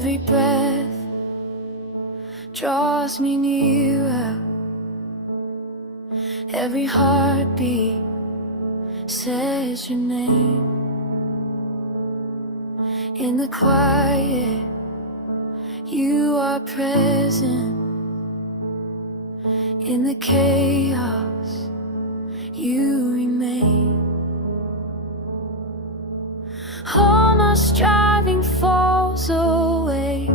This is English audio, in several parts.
Every breath draws me nearer. Every heartbeat says your name. In the quiet, you are present. In the chaos, you remain. All my striving falls away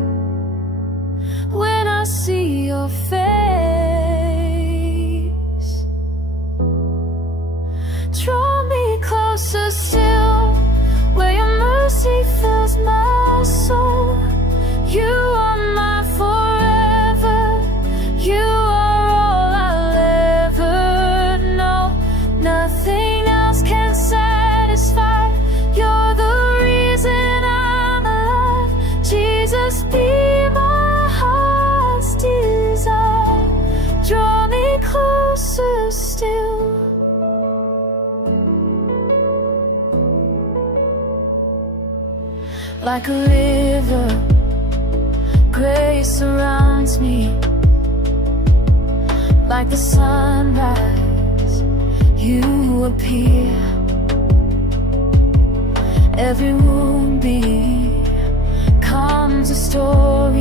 when I see your face. Draw me closer still, where your mercy fills my soul. You are my forever, you are all I'll ever know. Nothing else can satisfy, you're the reason I'm alive. Jesus, be my heart's desire. Draw me closer still. Like a river, grace surrounds me. Like the sunrise, you appear. Every wound becomes a story.